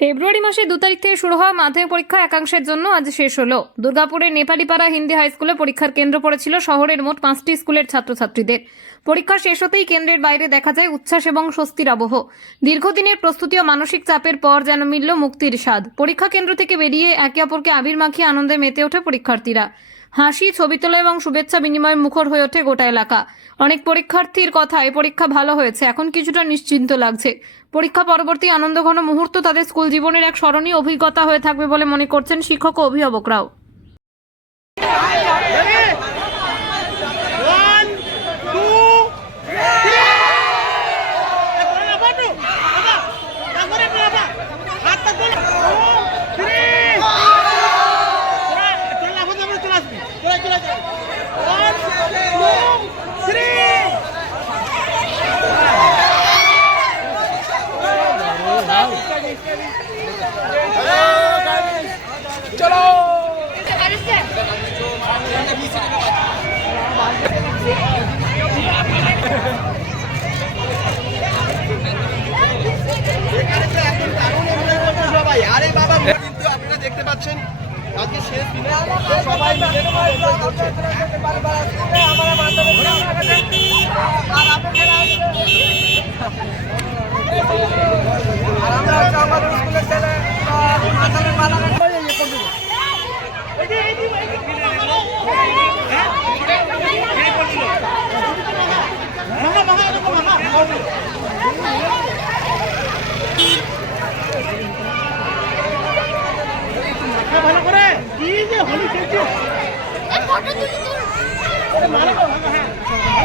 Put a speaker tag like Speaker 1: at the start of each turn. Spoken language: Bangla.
Speaker 1: ফেব্রুয়ারি মাসে দু তারিখ থেকে শুরু হওয়া মাধ্যমিক পরীক্ষা একাংশের জন্য আজ শেষ হলো। দুর্গাপুরের নেপালিপাড়া হিন্দি হাই স্কুলে পরীক্ষার কেন্দ্র পড়েছিল শহরের মোট পাঁচটি স্কুলের ছাত্রছাত্রীদের। পরীক্ষা শেষ হতেই কেন্দ্রের বাইরে দেখা যায় উচ্ছ্বাস এবং স্বস্তির আবহ। দীর্ঘদিনের প্রস্তুতি ও মানসিক চাপের পর যেন মিলল মুক্তির স্বাদ। পরীক্ষা কেন্দ্র থেকে বেরিয়ে একে অপরকে আবির মাখিয়ে আনন্দে মেতে ওঠে পরীক্ষার্থীরা। হাসি, ছবি তোলা এবং শুভেচ্ছা বিনিময়ের মুখর হয়ে ওঠে গোটা এলাকা। অনেক পরীক্ষার্থীর কথা কথায় পরীক্ষা ভালো হয়েছে, এখন কিছুটা নিশ্চিন্ত লাগছে। পরীক্ষা পরবর্তী আনন্দঘন মুহূর্ত তাদের স্কুল জীবনের এক স্মরণীয় অভিজ্ঞতা হয়ে থাকবে বলে মনে করছেন শিক্ষক ও অভিভাবকরাও।
Speaker 2: চলে.
Speaker 3: সবাই। আরে বাবা কিন্তু আপনারা দেখতে পাচ্ছেন আজকে শেষ দিনে সবাই মিলে।
Speaker 2: হ্যাঁ, ভালো কি যে হলি খেলছে। হ্যাঁ।